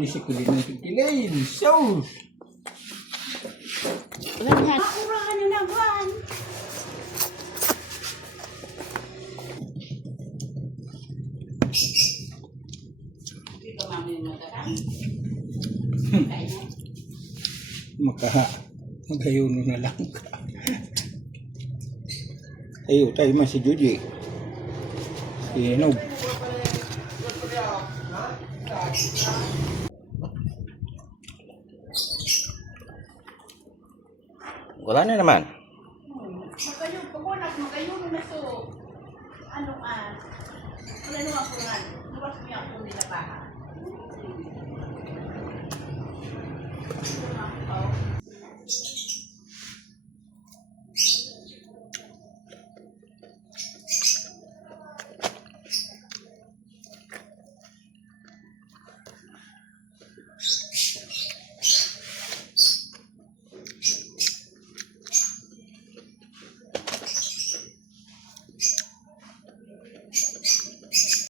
Isikilin ng sikilin. Sus! Makurahan nyo na buwan. Dito mami yung matarang. Magayuno na lang ka. Ayo, tayo man si Judy. Sinog. Wala na naman. Magayun, pagunak, magayun na so. Ano wala naman po nga. Luwas niya ako nila baha. Ito na ako.